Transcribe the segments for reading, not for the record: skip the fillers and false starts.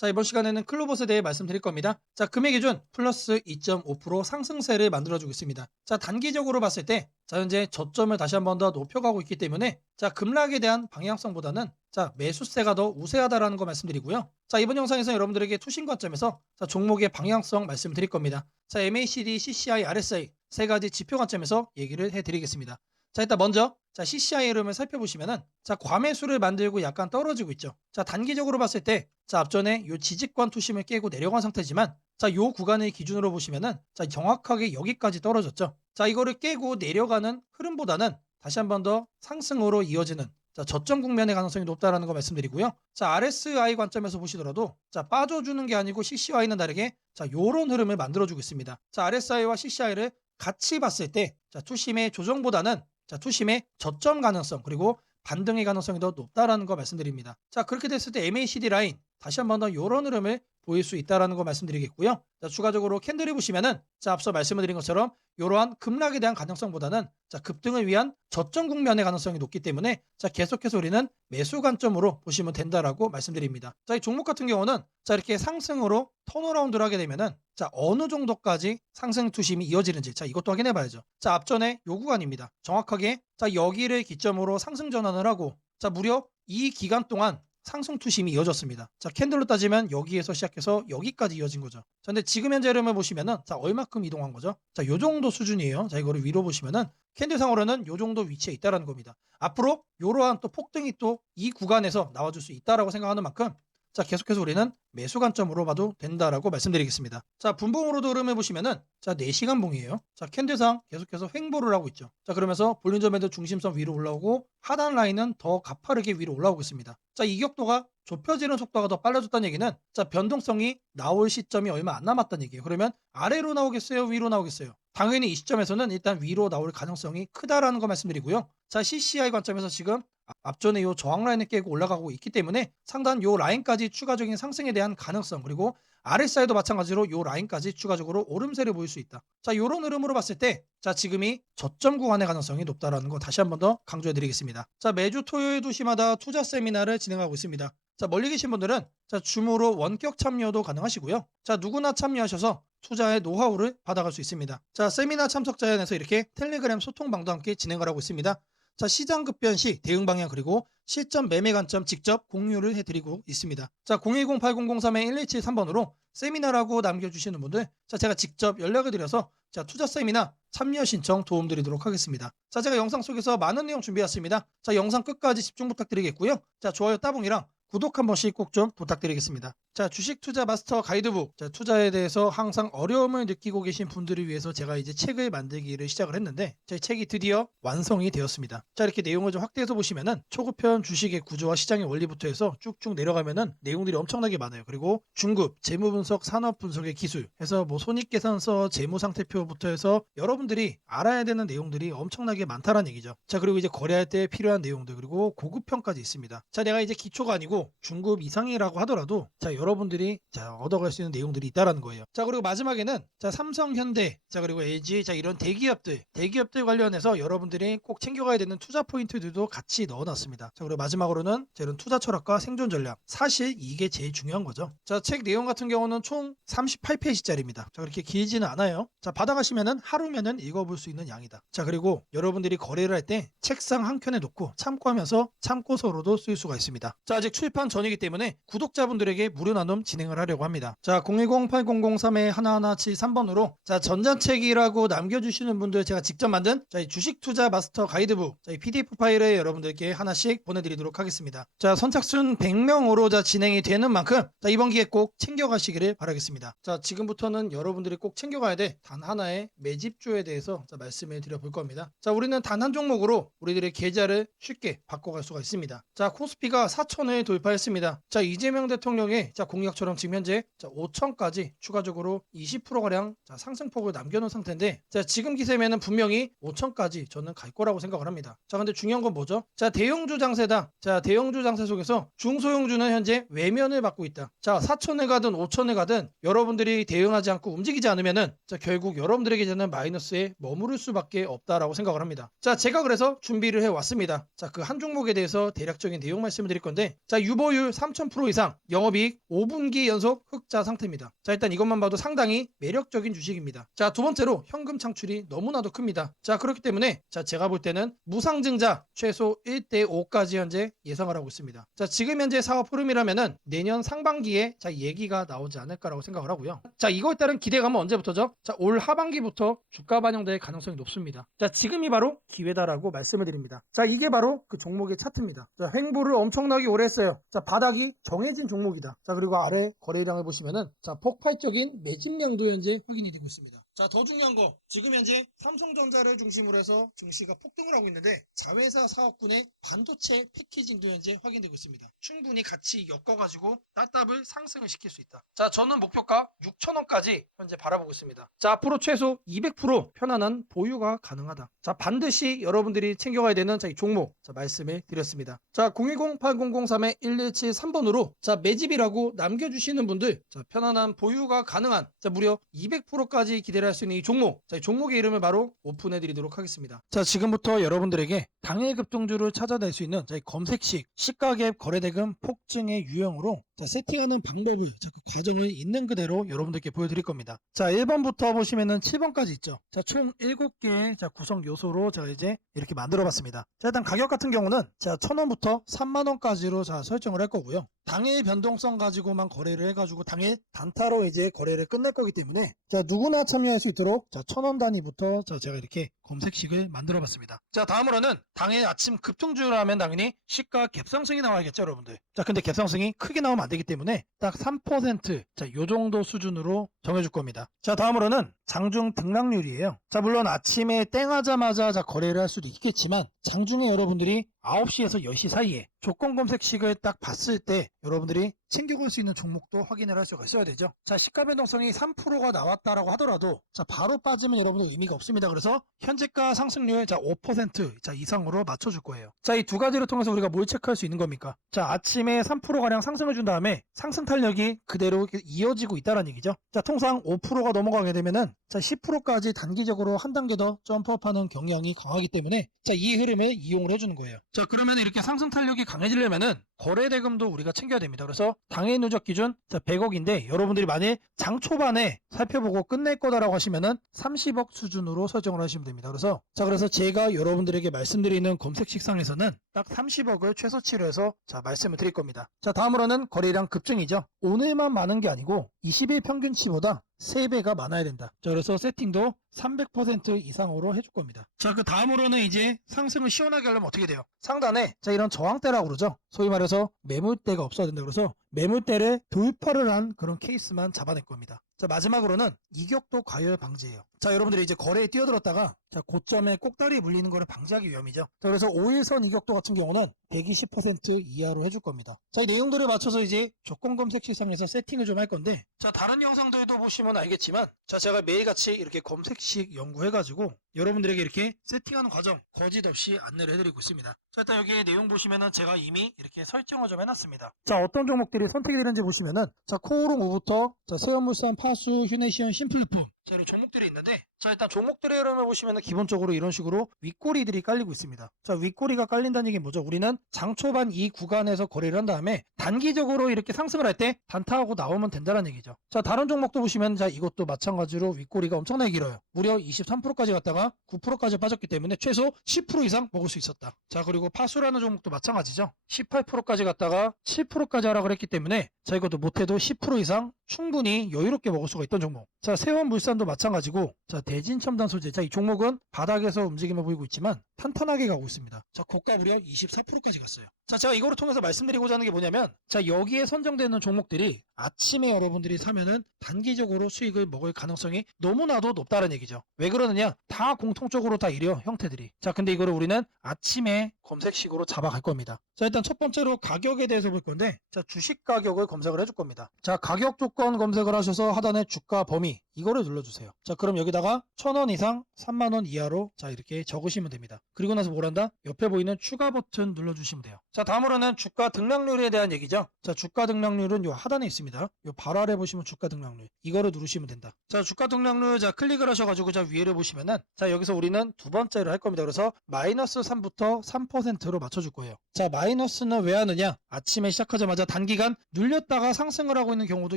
자, 이번 시간에는 클로봇에 대해 말씀드릴 겁니다. 자, 금액 기준 플러스 2.5% 상승세를 만들어주고 있습니다. 자, 단기적으로 봤을 때, 자, 현재 저점을 다시 한 번 더 높여가고 있기 때문에, 자, 급락에 대한 방향성보다는, 자, 매수세가 더 우세하다라는 거 말씀드리고요. 자, 이번 영상에서 여러분들에게 투신 관점에서, 자, 종목의 방향성 말씀드릴 겁니다. 자, MACD, CCI, RSI 세 가지 지표 관점에서 얘기를 해드리겠습니다. 자, 일단 먼저 자, CCI 흐름을 살펴보시면은 자, 과매수를 만들고 약간 떨어지고 있죠. 자, 단기적으로 봤을 때 자, 앞전에 요 지지권 투심을 깨고 내려간 상태지만 자, 요 구간을 기준으로 보시면은 자, 정확하게 여기까지 떨어졌죠. 자, 이거를 깨고 내려가는 흐름보다는 다시 한 번 더 상승으로 이어지는 자, 저점 국면의 가능성이 높다라는 거 말씀드리고요. 자, RSI 관점에서 보시더라도 자, 빠져주는 게 아니고 CCI는 다르게 자, 요런 흐름을 만들어주고 있습니다. 자, RSI와 CCI를 같이 봤을 때 자, 투심의 조정보다는 자, 투심의 저점 가능성 그리고 반등의 가능성이 더 높다라는 거 말씀드립니다. 자, 그렇게 됐을 때 MACD 라인 다시 한 번 더 이런 흐름을 보일 수 있다라는 거 말씀드리겠고요. 자, 추가적으로 캔들을 보시면은 자, 앞서 말씀을 드린 것처럼 이러한 급락에 대한 가능성보다는 자, 급등을 위한 저점 국면의 가능성이 높기 때문에 자, 계속해서 우리는 매수 관점으로 보시면 된다라고 말씀드립니다. 자, 이 종목 같은 경우는 자, 이렇게 상승으로 턴어라운드를 하게 되면은 자, 어느 정도까지 상승 투심이 이어지는지 자, 이것도 확인해 봐야죠. 자, 앞전에 요 구간입니다. 정확하게 자, 여기를 기점으로 상승 전환을 하고 자, 무려 이 기간 동안 상승 투심이 이어졌습니다. 자, 캔들로 따지면 여기에서 시작해서 여기까지 이어진 거죠. 자, 근데 지금 현재 흐름을 보시면은 자, 얼마큼 이동한 거죠? 자, 요 정도 수준이에요. 자, 이거를 위로 보시면은 캔들상으로는 요 정도 위치에 있다라는 겁니다. 앞으로 요러한 또 폭등이 또 이 구간에서 나와줄 수 있다라고 생각하는 만큼 자, 계속해서 우리는 매수 관점으로 봐도 된다라고 말씀드리겠습니다. 자, 분봉으로도 흐름을 보시면은 자, 4시간 봉이에요. 자, 캔들상 계속해서 횡보를 하고 있죠. 자, 그러면서 볼린저 밴드 중심선 위로 올라오고 하단 라인은 더 가파르게 위로 올라오고 있습니다. 자, 이 격도가 좁혀지는 속도가 더 빨라졌다는 얘기는 자, 변동성이 나올 시점이 얼마 안 남았다는 얘기예요. 그러면 아래로 나오겠어요? 위로 나오겠어요? 당연히 이 시점에서는 일단 위로 나올 가능성이 크다라는 거 말씀드리고요. 자, CCI 관점에서 지금 앞전에 요 저항 라인을 깨고 올라가고 있기 때문에 상단 요 라인까지 추가적인 상승에 대한 가능성 그리고 RSI도 마찬가지로 요 라인까지 추가적으로 오름세를 보일 수 있다. 자, 요런 흐름으로 봤을 때 자, 지금이 저점 구간의 가능성이 높다라는 거 다시 한 번 더 강조해 드리겠습니다. 자, 매주 토요일 2시마다 투자 세미나를 진행하고 있습니다. 자, 멀리 계신 분들은 자, 줌으로 원격 참여도 가능하시고요. 자, 누구나 참여하셔서 투자의 노하우를 받아갈 수 있습니다. 자, 세미나 참석자에 한해서 이렇게 텔레그램 소통방도 함께 진행을 하고 있습니다. 자, 시장 급변 시 대응 방향 그리고 시점 매매 관점 직접 공유를 해드리고 있습니다. 자, 010-8003-1173번으로 세미나라고 남겨주시는 분들 자, 제가 직접 연락을 드려서 자, 투자 세미나 참여 신청 도움드리도록 하겠습니다. 자, 제가 영상 속에서 많은 내용 준비했습니다. 자, 영상 끝까지 집중 부탁드리겠고요. 자, 좋아요 따봉이랑 구독 한 번씩 꼭 좀 부탁드리겠습니다. 자, 주식 투자 마스터 가이드북. 자, 투자에 대해서 항상 어려움을 느끼고 계신 분들을 위해서 제가 이제 책을 만들기를 시작을 했는데 제 책이 드디어 완성이 되었습니다. 자, 이렇게 내용을 좀 확대해서 보시면은 초급편 주식의 구조와 시장의 원리부터 해서 쭉쭉 내려가면은 내용들이 엄청나게 많아요. 그리고 중급, 재무 분석, 산업 분석의 기술 해서 뭐 손익계산서, 재무 상태표부터 해서 여러분들이 알아야 되는 내용들이 엄청나게 많다라는 얘기죠. 자, 그리고 이제 거래할 때 필요한 내용들 그리고 고급편까지 있습니다. 자, 내가 이제 기초가 아니고 중급 이상이라고 하더라도 자, 여러분들이 자, 얻어갈 수 있는 내용들이 있다라는 거예요. 자, 그리고 마지막에는 자, 삼성, 현대, 자, 그리고 LG, 자, 이런 대기업들 관련해서 여러분들이 꼭 챙겨가야 되는 투자 포인트들도 같이 넣어놨습니다. 자, 그리고 마지막으로는 자, 이런 투자 철학과 생존 전략. 사실 이게 제일 중요한 거죠. 자, 책 내용 같은 경우는 총 38페이지짜리입니다. 자, 그렇게 길지는 않아요. 자, 받아가시면은 하루면은 읽어볼 수 있는 양이다. 자, 그리고 여러분들이 거래를 할 때 책상 한 켠에 놓고 참고하면서 참고서로도 쓸 수가 있습니다. 자, 아직 출판 전이기 때문에 구독자분들에게 무료 나눔 진행을 하려고 합니다. 자, 010-8003-1173번으로 자, 전자책이라고 남겨주시는 분들 제가 직접 만든 자, 이 주식 투자 마스터 가이드북 자, 이 PDF 파일을 여러분들께 하나씩 보내드리도록 하겠습니다. 자, 선착순 100명으로 자, 진행이 되는 만큼 자, 이번 기회에 꼭 챙겨가시기를 바라겠습니다. 자, 지금부터는 여러분들이 꼭 챙겨가야 돼 단 하나의 매집주에 대해서 자, 말씀을 드려볼 겁니다. 자, 우리는 단 한 종목으로 우리들의 계좌를 쉽게 바꿔갈 수가 있습니다. 자, 코스피가 4천을 돌파했습니다. 자, 이재명 대통령의 자, 공약처럼 지금 현재 자, 5천까지 추가적으로 20%가량 자, 상승폭을 남겨놓은 상태인데 자, 지금 기세면은 분명히 5천까지 저는 갈 거라고 생각을 합니다. 자, 근데 중요한 건 뭐죠? 자, 대형주 장세다. 자, 대형주 장세 속에서 중소형주는 현재 외면을 받고 있다. 자, 4천을 가든 5천을 가든 여러분들이 대응하지 않고 움직이지 않으면은 자, 결국 여러분들에게 저는 마이너스에 머무를 수밖에 없다라고 생각을 합니다. 자, 제가 그래서 준비를 해왔습니다. 자, 그 한 종목에 대해서 대략적인 내용 말씀을 드릴 건데 자, 유보율 3000% 이상, 영업이익 5분기 연속 흑자 상태입니다. 자, 일단 이것만 봐도 상당히 매력적인 주식입니다. 자, 두 번째로 현금 창출이 너무나도 큽니다. 자, 그렇기 때문에 자, 제가 볼 때는 무상증자 최소 1대5까지 현재 예상을 하고 있습니다. 자, 지금 현재 사업 흐름이라면은 내년 상반기에 자, 얘기가 나오지 않을까라고 생각을 하고요. 자, 이거에 따른 기대감은 언제부터죠? 자, 올 하반기부터 주가 반영될 가능성이 높습니다. 자, 지금이 바로 기회다라고 말씀을 드립니다. 자, 이게 바로 그 종목의 차트입니다. 자, 횡보를 엄청나게 오래 했어요. 자, 바닥이 정해진 종목이다. 자, 그리고 아래 거래량을 보시면은 자, 폭발적인 매집량도 현재 확인이 되고 있습니다. 자, 더 중요한 거, 지금 현재 삼성전자를 중심으로 해서 증시가 폭등을 하고 있는데 자회사 사업군의 반도체 패키징도 현재 확인되고 있습니다. 충분히 같이 엮어가지고 따따블 상승을 시킬 수 있다. 자, 저는 목표가 6,000원까지 현재 바라보고 있습니다. 자, 앞으로 최소 200% 편안한 보유가 가능하다. 자, 반드시 여러분들이 챙겨가야 되는 자, 이 종목 자, 말씀을 드렸습니다. 자, 010-8003-1173번으로 자, 매집이라고 남겨주시는 분들 자, 편안한 보유가 가능한 자, 무려 200%까지 기대를 할 수 있는 이 종목, 자, 이 종목의 이름을 바로 오픈해 드리도록 하겠습니다. 자, 지금부터 여러분들에게 당일 급등주를 찾아낼 수 있는 자, 이 검색식 시가갭 거래대금 폭증의 유형으로 자, 세팅하는 방법을 자, 그 과정을 있는 그대로 여러분들께 보여드릴 겁니다. 자, 1번부터 보시면은 7번까지 있죠. 자, 총 7개의 자, 구성 요소로 제가 이제 이렇게 만들어 봤습니다. 자, 일단 가격 같은 경우는 자, 1,000원부터 30,000원까지로 자, 설정을 할 거고요. 당일 변동성 가지고만 거래를 해가지고 당일 단타로 이제 거래를 끝낼 거기 때문에 자, 누구나 참여할 수 있도록 자, 1,000원 단위부터 자, 제가 이렇게 검색식을 만들어 봤습니다. 자, 다음으로는 당일 아침 급등주를 하면 당연히 시가 갭상승이 나와야겠죠, 여러분들. 자, 근데 갭상승이 크게 나오면 안 되기 때문에 딱 3% 자, 요 정도 수준으로 정해줄 겁니다. 자, 다음으로는 장중 등락률이에요. 자, 물론 아침에 땡하자마자 자, 거래를 할 수도 있겠지만 장중에 여러분들이 9시에서 10시 사이에 조건 검색식을 딱 봤을 때 여러분들이 챙겨갈 수 있는 종목도 확인을 할 수가 있어야 되죠. 자, 시가 변동성이 3%가 나왔다라고 하더라도 자, 바로 빠지면 여러분들 의미가 없습니다. 그래서 현재가 상승률 자, 5% 자, 이상으로 맞춰줄 거예요. 자, 이 두 가지를 통해서 우리가 뭘 체크할 수 있는 겁니까? 자, 아침에 3%가량 상승을 준 다음에 상승 탄력이 그대로 이어지고 있다는 얘기죠. 자, 통상 5%가 넘어가게 되면은 자, 10%까지 단기적으로 한 단계 더 점프업하는 경향이 강하기 때문에 자, 이 흐름을 이용을 해주는 거예요. 자, 그러면 이렇게 상승 탄력이 강해지려면은 거래대금도 우리가 챙겨야 됩니다. 그래서 당일 누적 기준 자, 100억인데 여러분들이 만일 장 초반에 살펴보고 끝낼 거다라고 하시면은 30억 수준으로 설정을 하시면 됩니다. 그래서 제가 여러분들에게 말씀드리는 검색식상에서는 딱 30억을 최소치로 해서 자, 말씀을 드릴 겁니다. 자, 다음으로는 거래량 급증이죠. 오늘만 많은 게 아니고 20일 평균치보다 3배가 많아야 된다. 자, 그래서 세팅도 300% 이상으로 해줄 겁니다. 자, 그 다음으로는 이제 상승을 시원하게 하려면 어떻게 돼요? 상단에 자, 이런 저항대라고 그러죠. 소위 말해서 매물대가 없어야 된다. 그래서 매물대를 돌파를 한 그런 케이스만 잡아낼 겁니다. 자, 마지막으로는 이격도 과열 방지예요. 자, 여러분들이 이제 거래에 뛰어들었다가 자, 고점에 꼭다리 물리는 거를 방지하기 위함이죠. 자, 그래서 5일선 이격도 같은 경우는 120% 이하로 해줄 겁니다. 자, 이 내용들을 맞춰서 이제 조건 검색 시상에서 세팅을 좀 할 건데 자, 다른 영상들도 보시면 알겠지만 자, 제가 매일같이 이렇게 검색식 연구해가지고 여러분들에게 이렇게 세팅하는 과정 거짓없이 안내를 해드리고 있습니다. 자, 일단 여기 내용 보시면은 제가 이미 이렇게 설정을 좀 해놨습니다. 자, 어떤 종목들이 선택이 되는지 보시면은 자, 코오롱 5부터 자, 세원물산, 파수, 휴네시온, 심플리폼 자, 이런 종목들이 있는데 자, 일단 종목들의 흐름을 보시면은 기본적으로 이런 식으로 윗꼬리들이 깔리고 있습니다. 자, 윗꼬리가 깔린다는 얘기 뭐죠? 우리는 장 초반 이 구간에서 거래를 한 다음에 단기적으로 이렇게 상승을 할 때 단타하고 나오면 된다는 얘기죠. 자, 다른 종목도 보시면 자, 이것도 마찬가지로 윗꼬리가 엄청나게 길어요. 무려 23%까지 갔다가 9%까지 빠졌기 때문에 최소 10% 이상 먹을 수 있었다. 자, 그리고 파수라는 종목도 마찬가지죠. 18%까지 갔다가 7%까지 하락을 했기 때문에 자, 이것도 못해도 10% 이상 충분히 여유롭게 먹을 수가 있던 종목. 자, 세원물산도 마찬가지고 자, 대진첨단 소재. 자, 이 종목은 바닥에서 움직임을 보이고 있지만 탄탄하게 가고 있습니다. 자, 고가 무려 24%까지 갔어요. 자, 제가 이거를 통해서 말씀드리고자 하는 게 뭐냐면 자, 여기에 선정되는 종목들이 아침에 여러분들이 사면은 단기적으로 수익을 먹을 가능성이 너무나도 높다는 얘기죠. 왜 그러느냐? 다 공통적으로 다 이래요, 형태들이. 자, 근데 이거를 우리는 아침에 검색식으로 잡아갈 겁니다. 자, 일단 첫 번째로 가격에 대해서 볼 건데 자, 주식 가격을 검색을 해줄 겁니다. 자, 가격 조건 검색을 하셔서 하단에 주가 범위 이거를 눌러주세요. 자, 그럼 여기다가 1,000원 이상 3만원 이하로 자, 이렇게 적으시면 됩니다. 그리고 나서 뭘 한다? 옆에 보이는 추가 버튼 눌러주시면 돼요. 자, 다음으로는 주가 등락률에 대한 얘기죠. 자, 주가 등락률은 요 하단에 있습니다. 요 바로 아래 보시면 주가 등락률. 이거를 누르시면 된다. 자, 주가 등락률 자, 클릭을 하셔가지고 자, 위에를 보시면은 자, 여기서 우리는 두 번째를 할 겁니다. 그래서 마이너스 3부터 3%로 맞춰줄 거예요. 자, 마이너스는 왜 하느냐? 아침에 시작하자마자 단기간 눌렸다가 상승을 하고 있는 경우도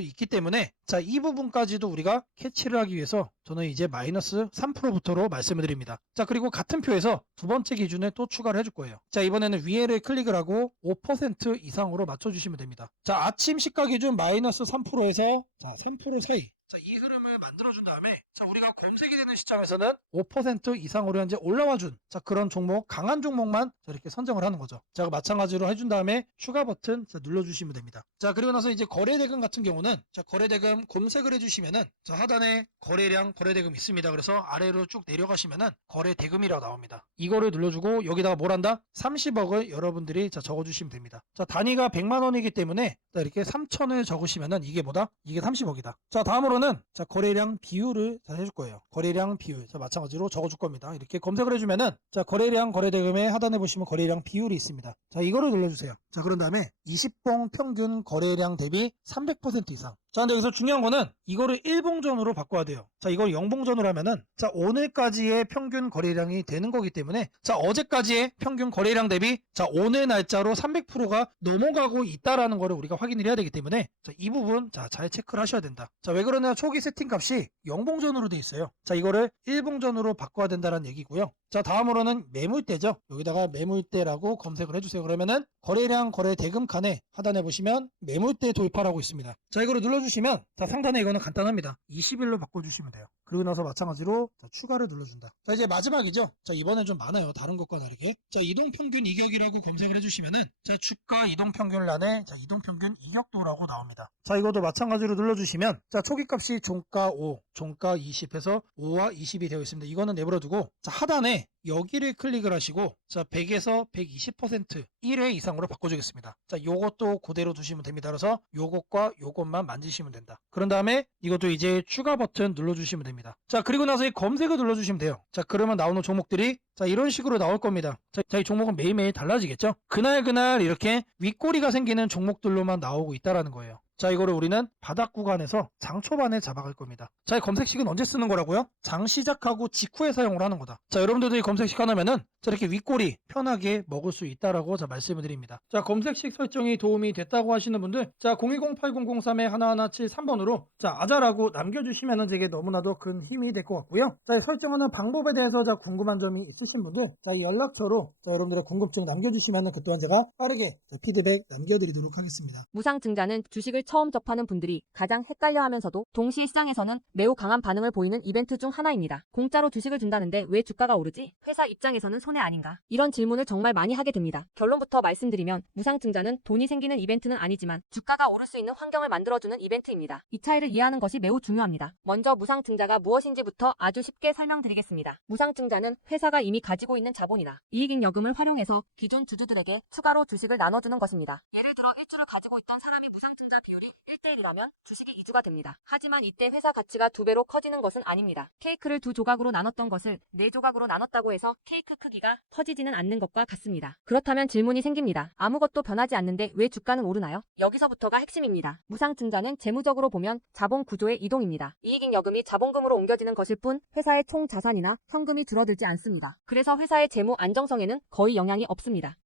있기 때문에 자, 이 부분까지도 우리가 캐치를 하기 위해서 저는 이제 마이너스 3%부터로 말씀을 드립니다. 자, 그리고 같은 표에서 두 번째 기준에 또 추가를 해줄 거예요. 자, 이번에는 위에를 클릭을 하고 5% 이상으로 맞춰주시면 됩니다. 자, 아침 시가 기준 마이너스 3%에서 자, 3% 사이. 자, 이 흐름을 만들어준 다음에 자, 우리가 검색이 되는 시점에서는 5% 이상으로 현재 올라와준 자, 그런 종목, 강한 종목만 자, 이렇게 선정을 하는 거죠. 자, 마찬가지로 해준 다음에 추가 버튼 자, 눌러주시면 됩니다. 자, 그리고 나서 이제 거래대금 같은 경우는 자, 거래대금 검색을 해주시면은 자, 하단에 거래량 거래대금 있습니다. 그래서 아래로 쭉 내려가시면은 거래대금이라고 나옵니다. 이거를 눌러주고 여기다가 뭘 한다? 30억을 여러분들이 자, 적어주시면 됩니다. 자, 단위가 100만 원이기 때문에 자, 이렇게 3천을 적으시면은 이게 뭐다? 이게 30억이다. 자, 다음으로는 자, 거래량 비율을 자, 해줄 거예요. 거래량 비율. 자, 마찬가지로 적어줄 겁니다. 이렇게 검색을 해주면은 자, 거래량 거래대금의 하단에 보시면 거래량 비율이 있습니다. 자, 이거를 눌러주세요. 자, 그런 다음에 20봉 평균 거래량 대비 300% 이상. 자, 근데 여기서 중요한 거는 이거를 1봉전으로 바꿔야 돼요. 자, 이걸 0봉전으로 하면은 자, 오늘까지의 평균 거래량이 되는 거기 때문에 자, 어제까지의 평균 거래량 대비 자, 오늘 날짜로 300%가 넘어가고 있다라는 거를 우리가 확인을 해야 되기 때문에 자, 이 부분 자, 잘 체크를 하셔야 된다. 자, 왜 그러냐? 초기 세팅 값이 0봉전으로 돼 있어요. 자, 이거를 1봉전으로 바꿔야 된다는 얘기고요. 자, 다음으로는 매물대죠. 여기다가 매물대라고 검색을 해주세요. 그러면은 거래량 거래대금 칸에 하단에 보시면 매물대 도입하라고 있습니다. 자, 이거를 눌러주시면 자, 상단에 이거는 간단합니다. 20일로 바꿔주시면 돼요. 그리고 나서 마찬가지로 자, 추가를 눌러준다. 자, 이제 마지막이죠. 자, 이번엔 좀 많아요. 다른 것과 다르게. 자, 이동평균 이격이라고 검색을 해주시면은 자, 주가 이동평균란에 자, 이동평균 이격도라고 나옵니다. 자, 이것도 마찬가지로 눌러주시면 자, 초기값이 종가 5, 종가 20 해서 5와 20이 되어 있습니다. 이거는 내버려두고 자, 하단에 여기를 클릭을 하시고 자, 100에서 120% 1회 이상으로 바꿔주겠습니다. 자, 요것도 그대로 두시면 됩니다. 그래서 요것과 요것만 만지시면 된다. 그런 다음에 이것도 이제 추가 버튼 눌러주시면 됩니다. 자, 그리고 나서 이 검색을 눌러주시면 돼요. 자, 그러면 나오는 종목들이 자, 이런 식으로 나올 겁니다. 자, 이 종목은 매일매일 달라지겠죠? 그날 이렇게 윗꼬리가 생기는 종목들로만 나오고 있다라는 거예요. 자, 이거를 우리는 바닥 구간에서 장 초반에 잡아갈 겁니다. 자, 이 검색식은 언제 쓰는 거라고요? 장 시작하고 직후에 사용을 하는 거다. 자, 여러분들도 이 검색식 하나면은 자, 이렇게 윗꼬리 편하게 먹을 수 있다라고 자, 말씀을 드립니다. 자, 검색식 설정이 도움이 됐다고 하시는 분들 자, 010-8003-1173번으로 자, 아자라고 남겨주시면은 제게 너무나도 큰 힘이 될 것 같고요. 자, 설정하는 방법에 대해서 자, 궁금한 점이 있으신 분들 자, 이 연락처로 자, 여러분들의 궁금증 남겨주시면은 그 또한 제가 빠르게 자, 피드백 남겨드리도록 하겠습니다. 무상증자는 주식을 처음 접하는 분들이 가장 헷갈려하면서도 동시에 시장에서는 매우 강한 반응을 보이는 이벤트 중 하나입니다. 공짜로 주식을 준다는데 왜 주가가 오르지? 회사 입장에서는 손해 아닌가? 이런 질문을 정말 많이 하게 됩니다. 결론부터 말씀드리면 무상증자는 돈이 생기는 이벤트는 아니지만 주가가 오를 수 있는 환경을 만들어주는 이벤트입니다. 이 차이를 이해하는 것이 매우 중요합니다. 먼저 무상증자가 무엇인지부터 아주 쉽게 설명드리겠습니다. 무상증자는 회사가 이미 가지고 있는 자본이나 이익잉여금을 활용해서 기존 주주들에게 추가로 주식을 나눠주는 것입니다. 예를 들어 1주를 가지고 있던 사람이 무상증자 비율이 1대1이라면 주식이 2주가 됩니다. 하지만 이때 회사 가치가 2배로 커지는 것은 아닙니다. 케이크를 2조각으로 나눴던 것을 4조각으로 나눴다고 해서 케이크 크기가 커지지는 않는 것과 같습니다. 그렇다면 질문이 생깁니다. 아무것도 변하지 않는데 왜 주가는 오르나요? 여기서부터가 핵심입니다. 무상증자는 재무적으로 보면 자본 구조의 이동입니다. 이익잉여금이 자본금으로 옮겨지는 것일 뿐 회사의 총 자산이나 현금이 줄어들지 않습니다. 그래서 회사의 재무 안정성에는 거의 영향이 없습니다.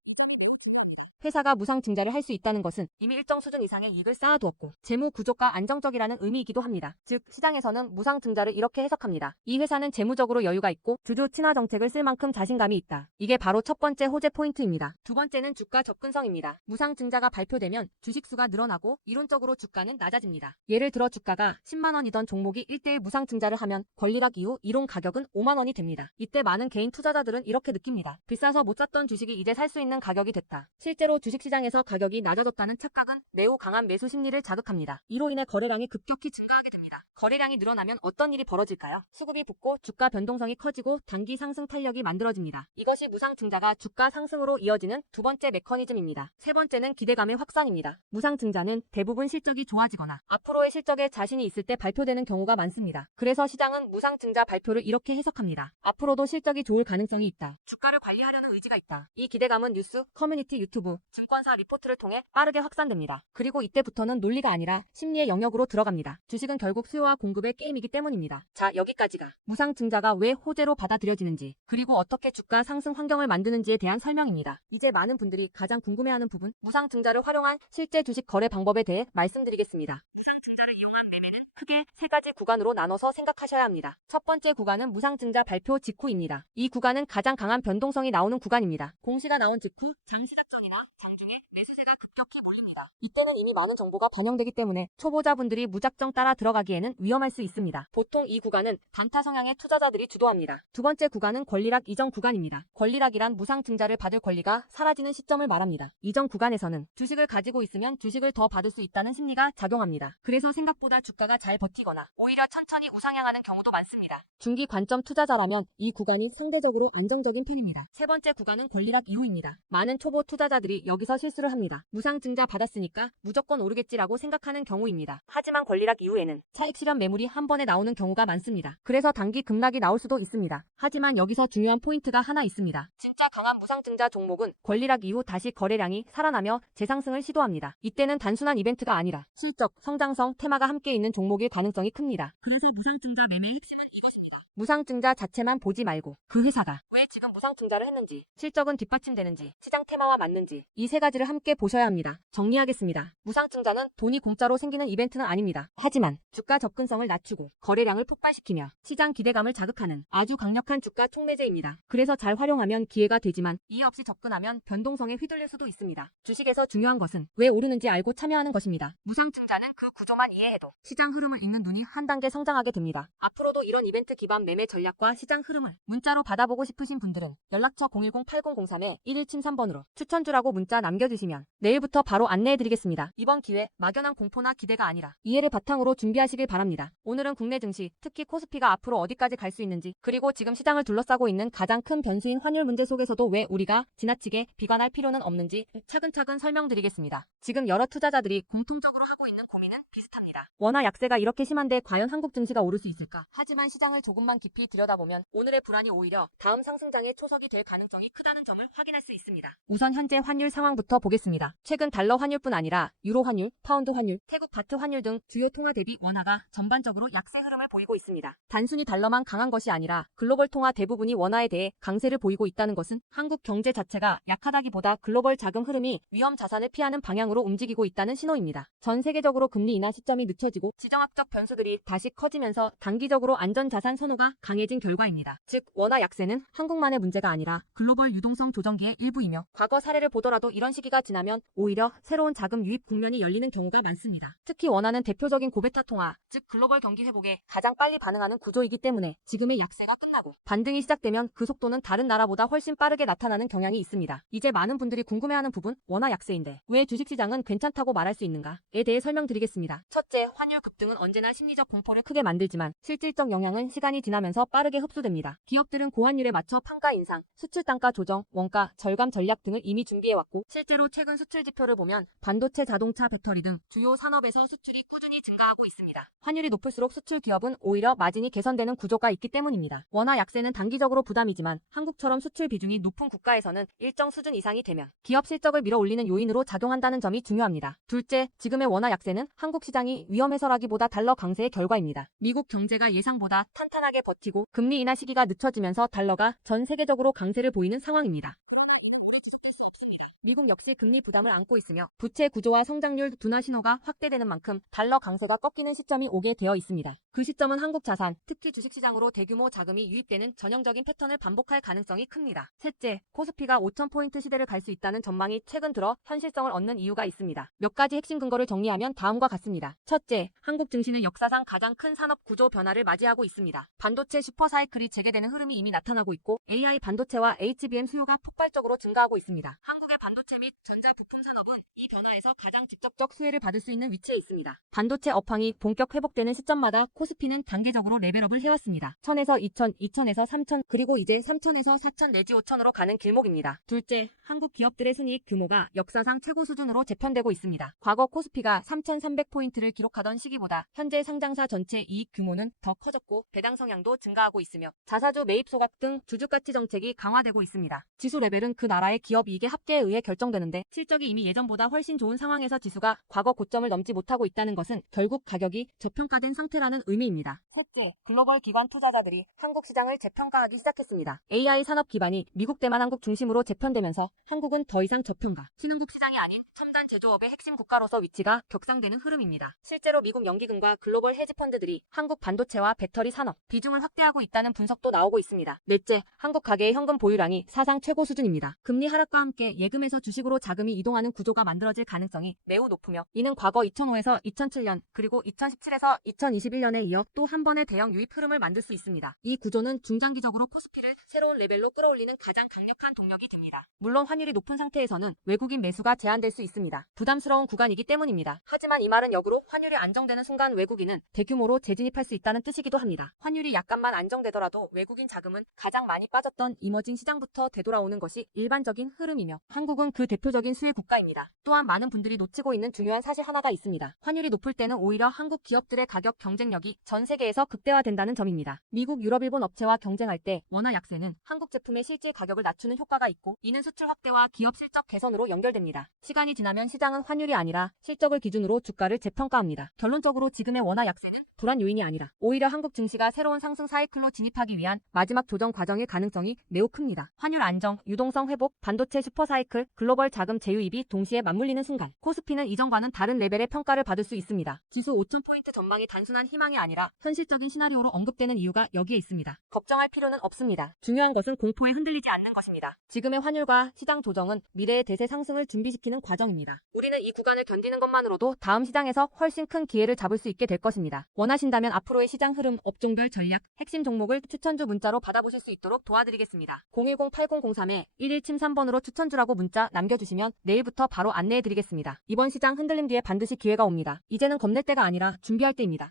회사가 무상증자를 할 수 있다는 것은 이미 일정 수준 이상의 이익을 쌓아두었고 재무 구조가 안정적이라는 의미이기도 합니다. 즉 시장에서는 무상증자를 이렇게 해석합니다. 이 회사는 재무적으로 여유가 있고 주주 친화 정책을 쓸 만큼 자신감이 있다. 이게 바로 첫 번째 호재 포인트입니다. 두 번째는 주가 접근성입니다. 무상증자가 발표되면 주식수가 늘어나고 이론적으로 주가는 낮아집니다. 예를 들어 주가가 10만원이던 종목이 1대1 무상증자를 하면 권리락 이후 이론 가격은 5만원이 됩니다. 이때 많은 개인 투자자들은 이렇게 느낍니다. 비싸서 못 샀던 주식이 이제 살 수 있는 가격이 됐다. 실제로 주식시장에서 가격이 낮아졌다는 착각은 매우 강한 매수 심리를 자극합니다. 이로 인해 거래량이 급격히 증가하게 됩니다. 거래량이 늘어나면 어떤 일이 벌어질까요? 수급이 붙고 주가 변동성이 커지고 단기 상승 탄력이 만들어집니다. 이것이 무상증자가 주가 상승으로 이어지는 두 번째 메커니즘입니다. 세 번째는 기대감의 확산입니다. 무상증자는 대부분 실적이 좋아지거나 앞으로의 실적에 자신이 있을 때 발표되는 경우가 많습니다. 그래서 시장은 무상증자 발표를 이렇게 해석합니다. 앞으로도 실적이 좋을 가능성이 있다. 주가를 관리하려는 의지가 있다. 이 기대감은 뉴스, 커뮤니티, 유튜브, 증권사 리포트를 통해 빠르게 확산됩니다. 그리고 이때부터는 논리가 아니라 심리의 영역으로 들어갑니다. 주식은 결국 수요와 공급의 게임이기 때문입니다. 자, 여기까지가 무상증자가 왜 호재로 받아들여지는지, 그리고 어떻게 주가 상승 환경을 만드는지에 대한 설명입니다. 이제 많은 분들이 가장 궁금해하는 부분, 무상증자를 활용한 실제 주식 거래 방법에 대해 말씀드리겠습니다. 크게 세 가지 구간으로 나눠서 생각하셔야 합니다. 첫 번째 구간은 무상증자 발표 직후입니다. 이 구간은 가장 강한 변동성이 나오는 구간입니다. 공시가 나온 직후 장 시작 전이나 장중에 매수세가 급격히 몰립니다. 이때는 이미 많은 정보가 반영되기 때문에 초보자분들이 무작정 따라 들어가기에는 위험할 수 있습니다. 보통 이 구간은 단타 성향의 투자자들이 주도합니다. 두 번째 구간은 권리락 이전 구간입니다. 권리락이란 무상증자를 받을 권리가 사라지는 시점을 말합니다. 이전 구간에서는 주식을 가지고 있으면 주식을 더 받을 수 있다는 심리가 작용합니다. 그래서 생각보다 주가가 잘 버티거나 오히려 천천히 우상향하는 경우도 많습니다. 중기 관점 투자자라면 이 구간이 상대적으로 안정적인 편입니다. 세 번째 구간은 권리락 이후입니다. 많은 초보 투자자들이 여기서 실수를 합니다. 무상증자 받았으니까 무조건 오르겠지라고 생각하는 경우입니다. 하지만 권리락 이후에는 차익 실현 매물이 한 번에 나오는 경우가 많습니다. 그래서 단기 급락이 나올 수도 있습니다. 하지만 여기서 중요한 포인트가 하나 있습니다. 진짜 강한 무상증자 종목은 권리락 이후 다시 거래량이 살아나며 재상승을 시도합니다. 이때는 단순한 이벤트가 아니라 실적, 성장성, 테마가 함께 있는 종목일 가능성이 큽니다. 그래서 무상증자 매매의 핵심은 이것입니다. 무상증자 자체만 보지 말고 그 회사가 왜 지금 무상증자를 했는지, 실적은 뒷받침되는지, 시장 테마와 맞는지 이 세 가지를 함께 보셔야 합니다. 정리하겠습니다. 무상증자는 돈이 공짜로 생기는 이벤트는 아닙니다. 하지만 주가 접근성을 낮추고 거래량을 폭발시키며 시장 기대감을 자극하는 아주 강력한 주가 촉매제입니다. 그래서 잘 활용하면 기회가 되지만 이해 없이 접근하면 변동성에 휘둘릴 수도 있습니다. 주식에서 중요한 것은 왜 오르는지 알고 참여하는 것입니다. 무상증자는 그 구조만 이해해도 시장 흐름을 읽는 눈이 한 단계 성장하게 됩니다. 앞으로도 이런 이벤트 기반 매매 전략과 시장 흐름을 문자로 받아보고 싶으신 분들은 연락처 010-8003-1173번으로 추천주라고 문자 남겨주시면 내일부터 바로 안내해드리겠습니다. 이번 기회 막연한 공포나 기대가 아니라 이해를 바탕으로 준비하시길 바랍니다. 오늘은 국내 증시, 특히 코스피가 앞으로 어디까지 갈 수 있는지, 그리고 지금 시장을 둘러싸고 있는 가장 큰 변수인 환율 문제 속에서도 왜 우리가 지나치게 비관할 필요는 없는지 차근차근 설명드리겠습니다. 지금 여러 투자자들이 공통적으로 하고 있는 고민은 비슷합니다. 원화 약세가 이렇게 심한데 과연 한국 증시가 오를 수 있을까? 하지만 시장을 조금만 깊이 들여다보면 오늘의 불안이 오히려 다음 상승장의 초석이 될 가능성이 크다는 점을 확인할 수 있습니다. 우선 현재 환율 상황부터 보겠습니다. 최근 달러 환율뿐 아니라 유로 환율, 파운드 환율, 태국 바트 환율 등 주요 통화 대비 원화가 전반적으로 약세 흐름을 보이고 있습니다. 단순히 달러만 강한 것이 아니라 글로벌 통화 대부분이 원화에 대해 강세를 보이고 있다는 것은 한국 경제 자체가 약하다기보다 글로벌 자금 흐름이 위험 자산을 피하는 방향으로 움직이고 있다는 신호입니다. 전 세계적으로 금리 인하 시점이 늦춰지고 지정학적 변수들이 다시 커지면서 단기적으로 안전자산 선호가 강해진 결과입니다. 즉 원화 약세는 한국만의 문제가 아니라 글로벌 유동성 조정기의 일부이며 과거 사례를 보더라도 이런 시기가 지나면 오히려 새로운 자금 유입 국면이 열리는 경우가 많습니다. 특히 원화는 대표적인 고베타 통화, 즉 글로벌 경기 회복에 가장 빨리 반응하는 구조이기 때문에 지금의 약세가 끝나고 반등이 시작되면 그 속도는 다른 나라보다 훨씬 빠르게 나타나는 경향이 있습니다. 이제 많은 분들이 궁금해하는 부분, 원화 약세인데 왜 주식시장은 괜찮다고 말할 수 있는가에 대해 설명드리겠습니다. 첫째, 환율 급등은 언제나 심리적 공포를 크게 만들지만 실질적 영향은 시간이 지나면서 빠르게 흡수됩니다. 기업들은 고환율에 맞춰 판가 인상, 수출 단가 조정, 원가 절감 전략 등을 이미 준비해왔고 실제로 최근 수출 지표를 보면 반도체, 자동차, 배터리 등 주요 산업에서 수출이 꾸준히 증가하고 있습니다. 환율이 높을수록 수출 기업은 오히려 마진이 개선되는 구조가 있기 때문입니다. 원화 약세는 단기적으로 부담이지만 한국처럼 수출 비중이 높은 국가에서는 일정 수준 이상이 되면 기업 실적을 밀어올리는 요인으로 작용한다는 점이 중요합니다. 둘째, 지금의 원화 약세는 한국 시장이 위험해서라기보다 달러 강세의 결과입니다. 미국 경제가 예상보다 탄탄하게 버티고 금리 인하 시기가 늦춰지면서 달러가 전 세계적으로 강세를 보이는 상황입니다. 미국 역시 금리 부담을 안고 있으며 부채 구조와 성장률 둔화 신호가 확대되는 만큼 달러 강세가 꺾이는 시점이 오게 되어 있습니다. 그 시점은 한국 자산, 특히 주식시장으로 대규모 자금이 유입되는 전형적인 패턴을 반복할 가능성이 큽니다. 셋째, 코스피가 5,000포인트 시대를 갈 수 있다는 전망이 최근 들어 현실성을 얻는 이유가 있습니다. 몇 가지 핵심 근거를 정리하면 다음과 같습니다. 첫째, 한국 증시는 역사상 가장 큰 산업 구조 변화를 맞이하고 있습니다. 반도체 슈퍼사이클이 재개되는 흐름이 이미 나타나고 있고 AI 반도체와 HBM 수요가 폭발적으로 증가하고 있습니다. 한국의 반도체 및 전자부품 산업은 이 변화에서 가장 직접적 수혜를 받을 수 있는 위치에 있습니다. 반도체 업황이 본격 회복되는 시점마다 코스피는 단계적으로 레벨업을 해왔습니다. 1000에서 2000, 2000에서 3000, 그리고 이제 3000에서 4000 내지 5000으로 가는 길목입니다. 둘째, 한국 기업들의 순이익 규모가 역사상 최고 수준으로 재편되고 있습니다. 과거 코스피가 3300포인트를 기록하던 시기보다 현재 상장사 전체 이익 규모는 더 커졌고 배당 성향도 증가하고 있으며 자사주 매입 소각 등 주주가치 정책이 강화되고 있습니다. 지수 레벨은 그 나라의 기업 이익의 합계에 의해 결정되는데 실적이 이미 예전보다 훨씬 좋은 상황에서 지수가 과거 고점을 넘지 못하고 있다는 것은 결국 가격이 저평가된 상태라는 의미입니다. 셋째, 글로벌 기관 투자자들이 한국 시장을 재평가하기 시작했습니다. AI 산업 기반이 미국 대만 한국 중심으로 재편되면서 한국은 더 이상 저평가, 신흥국 시장이 아닌 첨단 제조업의 핵심 국가로서 위치가 격상되는 흐름입니다. 실제로 미국 연기금과 글로벌 헤지펀드들이 한국 반도체와 배터리 산업 비중을 확대하고 있다는 분석도 나오고 있습니다. 넷째, 한국 가계의 현금 보유량이 사상 최고 수준입니다. 금리 하락과 함께 예금에서 주식으로 자금이 이동하는 구조가 만들어질 가능성이 매우 높으며 이는 과거 2005에서 2007년 그리고 2017에서 2021년에 이어 또 한 번의 대형 유입 흐름을 만들 수 있습니다. 이 구조는 중장기적으로 코스피를 새로운 레벨로 끌어올리는 가장 강력한 동력이 됩니다. 물론 환율이 높은 상태에서는 외국인 매수가 제한될 수 있습니다. 부담스러운 구간이기 때문입니다. 하지만 이 말은 역으로 환율이 안정되는 순간 외국인은 대규모로 재진입할 수 있다는 뜻이기도 합니다. 환율이 약간만 안정되더라도 외국인 자금은 가장 많이 빠졌던 이머징 시장부터 되돌아오는 것이 일반적인 흐름이며 한국은 그 대표적인 수혜 국가입니다. 또한 많은 분들이 놓치고 있는 중요한 사실 하나가 있습니다. 환율이 높을 때는 오히려 한국 기업들의 가격 경쟁력이 전 세계에서 극대화된다는 점입니다. 미국, 유럽, 일본 업체와 경쟁할 때 원화 약세는 한국 제품의 실질 가격을 낮추는 효과가 있고 이는 수출 확대와 기업 실적 개선으로 연결됩니다. 시간이 지나면 시장은 환율이 아니라 실적을 기준으로 주가를 재평가합니다. 결론적으로 지금의 원화 약세는 불안 요인이 아니라 오히려 한국 증시가 새로운 상승 사이클로 진입하기 위한 마지막 조정 과정일 가능성이 매우 큽니다. 환율 안정, 유동성 회복, 반도체 슈퍼 사이클, 글로벌 자금 재유입이 동시에 맞물리는 순간 코스피는 이전과는 다른 레벨의 평가를 받을 수 있습니다. 지수 5000포인트 전망이 단순한 희망이 아니라 현실적인 시나리오로 언급되는 이유가 여기에 있습니다. 걱정할 필요는 없습니다. 중요한 것은 공포에 흔들리지 않는 것입니다. 지금의 환율과 시장 조정은 미래의 대세 상승을 준비시키는 과정입니다. 우리는 이 구간을 견디는 것만으로도 다음 시장에서 훨씬 큰 기회를 잡을 수 있게 될 것입니다. 원하신다면 앞으로의 시장 흐름, 업종별 전략, 핵심 종목을 추천주 문자로 받아보실 수 있도록 도와드리겠습니다. 010-8003-1173번으로 추천주라고 문자 남겨주시면 내일부터 바로 안내해드리겠습니다. 이번 시장 흔들림 뒤에 반드시 기회가 옵니다. 이제는 겁낼 때가 아니라 준비할 때입니다.